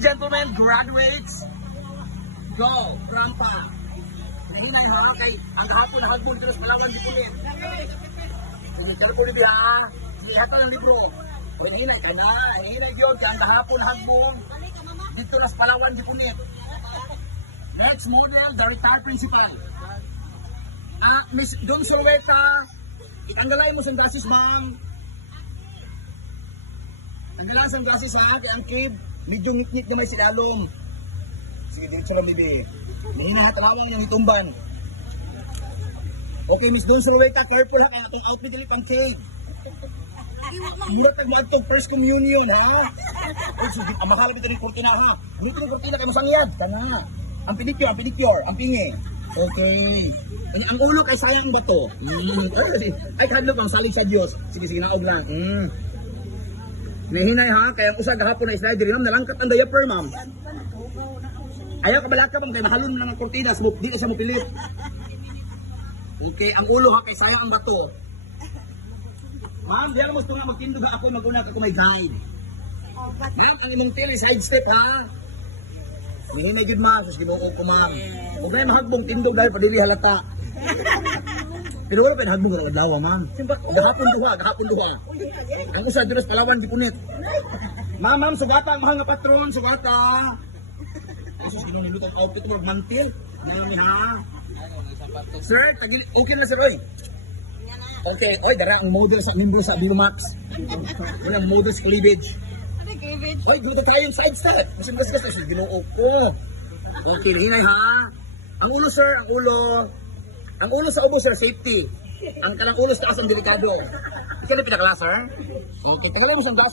and gentlemen, graduates, go, rampa. Nahinay mga kay, ang hapon hagbon dito sa Palawan, di pulit. Sige, kaya po libya, sige, hata ng libro. O, nahinay ka na, nahinay yun, kaya ang hapon hagbon, dito sa Palawan, di pulit. Next model, the retired principal. Ah, Miss Don Solweta, itanggalay mo sa gasis, ma'am. Ang galang sa gasis ha, kaya ang kid, medyo ngit-ngit na may sinalong. Sige, dito lang, bibi. Hindi na hatalawang yung itumban. Okay, Miss Don Solweta, careful ha, kaya itong outfit ulit pang cake. Mura tag mga itong first communion, ha? O, sige, ang mahal ito ng kurtina, ha? Dito ng kurtina kayo masangyad, tanga. Ang pedicure, ang pedicure, ang pingi. Okay. Ang, ulo kay sayang ba to? Mm. Ay, ay kadlo pang salig sa Dios. Sige, sige, naog lang. Mm. Nihinay ha, kaya ang usa gahapon na slider, ma'am, nalangkat ang diaper, ma'am. Ayaw ka balaka bang kay mahalon na ng kurtina, sa di sa mo pilit. Okay, ang ulo ha, kay sayang ang bato. Ma'am, di ako gusto nga magtindog ako, maguna ka kung may guide. Ma'am, ang imong tili, side step ha. Na gid ma, sus ginuo ko ma'am. Ug may mahagbong tindog dahil padili halata. Pero wala pa nahagbong ng adlaw ma'am. Gahapon duha, gahapon duha. Ang usa sa Palawan di punit. Ma'am, ma'am, sugata ang nga patron, sugata. Sus ginuo niluto ang outfit mo mantil. Dili ni ha. Sir, tagili okay na sir oy. Okay, oy dara ang model sa nimbo sa Bilomax. Wala ang model sa cleavage. Ay, dito tayo yung side step. Kasi mas kasi sa ginoo ko. Okay, hinay ha. Ang ulo sir, ang ulo. Ang ulo sa ubo sir, safety. Ang kanang ulo sa taas ang delikado. Ikaw na pinakala sir? Okay, tagalan mo siyang gas.